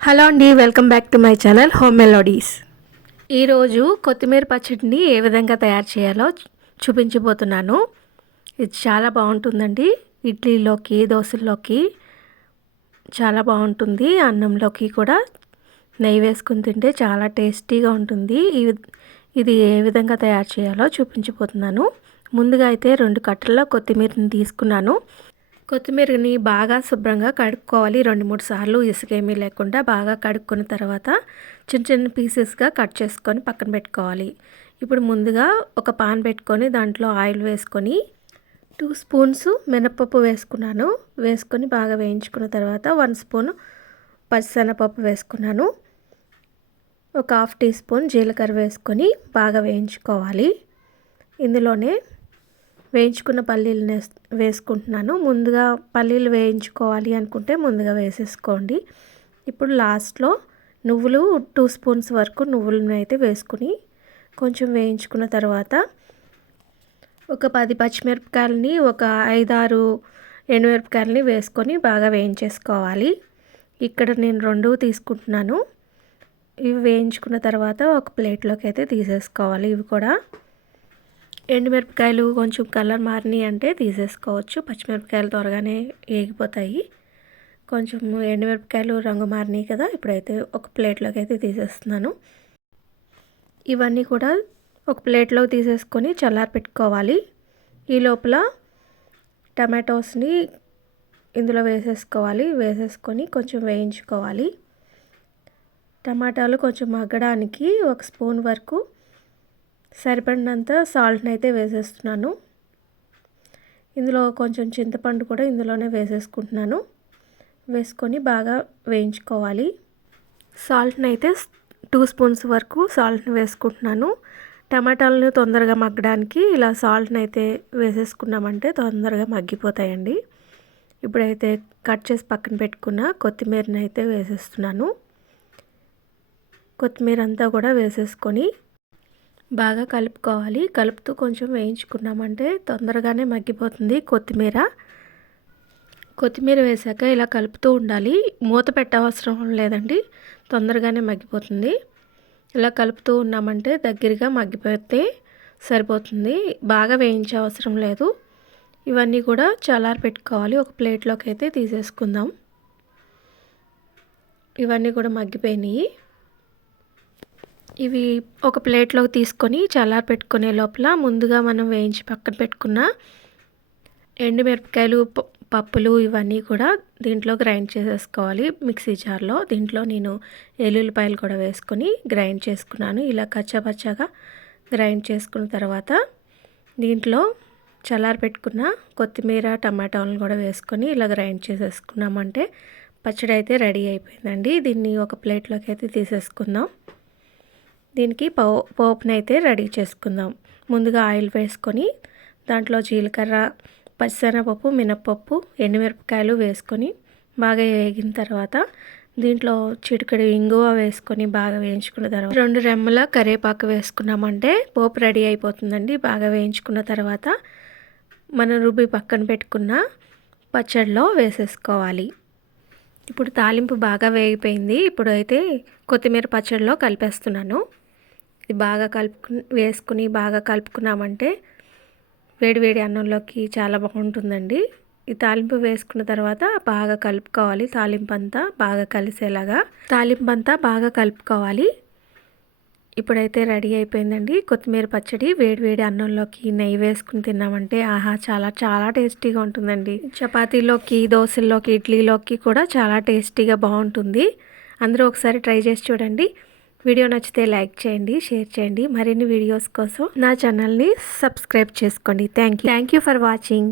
Hello అండి welcome back to my channel home melodies. ఈరోజు కొత్తిమీర పచ్చడిని ఏ విధంగా తయారు చేయాలో చూపించబోతున్నాను. ఇది చాలా బాగుంటుందండి. ఇడ్లీలోకి దోశల్లోకి చాలా బాగుంటుంది. అన్నంలోకి కూడా నెయ్యి వేసుకుని తింటే చాలా టేస్టీగా ఉంటుంది. ఇది ఏ విధంగా తయారు చేయాలో చూపించబోతున్నాను. ముందుగా అయితే రెండు కట్టల్లో కొత్తిమీరని తీసుకున్నాను. కొత్తిమీరని బాగా శుభ్రంగా కడుక్కోవాలి. రెండు మూడు సార్లు ఇసుకేమీ లేకుండా బాగా కడుక్కున్న తర్వాత చిన్న చిన్న పీసెస్గా కట్ చేసుకొని పక్కన పెట్టుకోవాలి. ఇప్పుడు ముందుగా ఒక పాన్ పెట్టుకొని దాంట్లో ఆయిల్ వేసుకొని టూ స్పూన్స్ మినపప్పు వేసుకున్నాను. వేసుకొని బాగా వేయించుకున్న తర్వాత వన్ స్పూన్ పచ్చిశనగపప్పు వేసుకున్నాను. ఒక హాఫ్ టీ స్పూన్ జీలకర్ర వేసుకొని బాగా వేయించుకోవాలి. ఇందులోనే వేయించుకున్న పల్లీలు వేసుకుంటున్నాను. ముందుగా పల్లీలు వేయించుకోవాలి అనుకుంటే ముందుగా వేసేసుకోండి. ఇప్పుడు లాస్ట్లో నువ్వులు టూ స్పూన్స్ వరకు నువ్వులను అయితే వేసుకుని కొంచెం వేయించుకున్న తర్వాత ఒక పది పచ్చిమిరపకాయలని ఒక ఐదారు ఎండుమిరపకాయలని వేసుకొని బాగా వేయించేసుకోవాలి. ఇక్కడ నేను రెండు తీసుకుంటున్నాను. ఇవి వేయించుకున్న తర్వాత ఒక ప్లేట్లోకి అయితే తీసేసుకోవాలి ఇవి కూడా. ఎండుమిరపకాయలు కొంచెం కలర్ మారినాయి అంటే తీసేసుకోవచ్చు. పచ్చిమిరపకాయలు త్వరగానే ఏగిపోతాయి. కొంచెం ఎండుమిరపకాయలు రంగు మారినాయి కదా ఇప్పుడైతే ఒక ప్లేట్లోకి అయితే తీసేస్తున్నాను. ఇవన్నీ కూడా ఒక ప్లేట్లో తీసేసుకొని చల్లారి పెట్టుకోవాలి. ఈ లోపల టమాటోస్ని ఇందులో వేసేసుకోవాలి. వేసేసుకొని కొంచెం వేయించుకోవాలి. టమాటాలు కొంచెం మగ్గడానికి ఒక స్పూన్ వరకు సరిపడినంత సాల్ట్ని అయితే వేసేస్తున్నాను. ఇందులో కొంచెం చింతపండు కూడా ఇందులోనే వేసేసుకుంటున్నాను. వేసుకొని బాగా వేయించుకోవాలి. సాల్ట్ని అయితే టూ స్పూన్స్ వరకు సాల్ట్ని వేసుకుంటున్నాను. టమాటాలను తొందరగా మగ్గడానికి ఇలా సాల్ట్ని అయితే వేసేసుకున్నామంటే తొందరగా మగ్గిపోతాయండి. ఇప్పుడైతే కట్ చేసి పక్కన పెట్టుకున్న కొత్తిమీరని అయితే వేసేస్తున్నాను. కొత్తిమీర అంతా కూడా వేసేసుకొని బాగా కలుపుకోవాలి. కలుపుతూ కొంచెం వేయించుకున్నామంటే తొందరగానే మగ్గిపోతుంది కొత్తిమీర. కొత్తిమీర వేసాక ఇలా కలుపుతూ ఉండాలి. మూత పెట్టవసరం లేదండి. తొందరగానే మగ్గిపోతుంది. ఇలా కలుపుతూ ఉన్నామంటే దగ్గరగా మగ్గిపోతే సరిపోతుంది. బాగా వేయించే అవసరం లేదు. ఇవన్నీ కూడా చల్లారి పెట్టుకోవాలి. ఒక ప్లేట్లోకి అయితే తీసేసుకుందాం. ఇవన్నీ కూడా మగ్గిపోయినాయి. ఇవి ఒక ప్లేట్లోకి తీసుకొని చల్లారి పెట్టుకునే లోపల ముందుగా మనం వేయించి పక్కన పెట్టుకున్న ఎండుమిరపకాయలు పప్పులు ఇవన్నీ కూడా దీంట్లో గ్రైండ్ చేసేసుకోవాలి. మిక్సీ జార్లో దీంట్లో నేను ఎల్లుల్లిపాయలు కూడా వేసుకొని గ్రైండ్ చేసుకున్నాను. ఇలా కచ్చాపచ్చాగా గ్రైండ్ చేసుకున్న తర్వాత దీంట్లో చల్లారి పెట్టుకున్న కొత్తిమీర టమాటాలను కూడా వేసుకొని ఇలా గ్రైండ్ చేసేసుకున్నామంటే పచ్చడి అయితే రెడీ అయిపోయిందండి. దీన్ని ఒక ప్లేట్లోకి అయితే తీసేసుకుందాం. దీనికి పో పోపునైతే రెడీ చేసుకుందాం. ముందుగా ఆయిల్ వేసుకొని దాంట్లో జీలకర్ర పచ్చిశనగపప్పు మినప్పప్పు ఎండుమిరపకాయలు వేసుకొని బాగా వేగిన తర్వాత దీంట్లో చిటికెడు ఇంగువ వేసుకొని బాగా వేయించుకున్న తర్వాత రెండు రెమ్మల కరివేపాకు వేసుకున్నామంటే పోపు రెడీ అయిపోతుందండి. బాగా వేయించుకున్న తర్వాత మనం రుబ్బి పక్కన పెట్టుకున్న పచ్చడిలో వేసేసుకోవాలి. ఇప్పుడు తాలింపు బాగా వేగిపోయింది. ఇప్పుడు అయితే కొత్తిమీర పచ్చడిలో కలిపేస్తున్నాను. ఇది బాగా కలుపుకు వేసుకుని బాగా కలుపుకున్నామంటే వేడివేడి అన్నంలోకి చాలా బాగుంటుందండి. ఈ తాలింపు వేసుకున్న తర్వాత బాగా కలుపుకోవాలి. తాలింపు అంతా బాగా కలిసేలాగా. తాలింపు అంతా బాగా కలుపుకోవాలి. ఇప్పుడైతే రెడీ అయిపోయిందండి. కొత్తిమీర పచ్చడి వేడి వేడి అన్నంలోకి నెయ్యి వేసుకుని తిన్నామంటే ఆహా చాలా చాలా టేస్టీగా ఉంటుందండి. చపాతీలోకి దోశల్లోకి ఇడ్లీలోకి కూడా చాలా టేస్టీగా బాగుంటుంది. అందరూ ఒకసారి ట్రై చేసి చూడండి. వీడియో నచ్చితే లైక్ చేయండి షేర్ చేయండి. మరిన్ని వీడియోస్ కోసం నా ఛానల్ని సబ్స్క్రైబ్ చేసుకోండి. Thank you thank you for watching.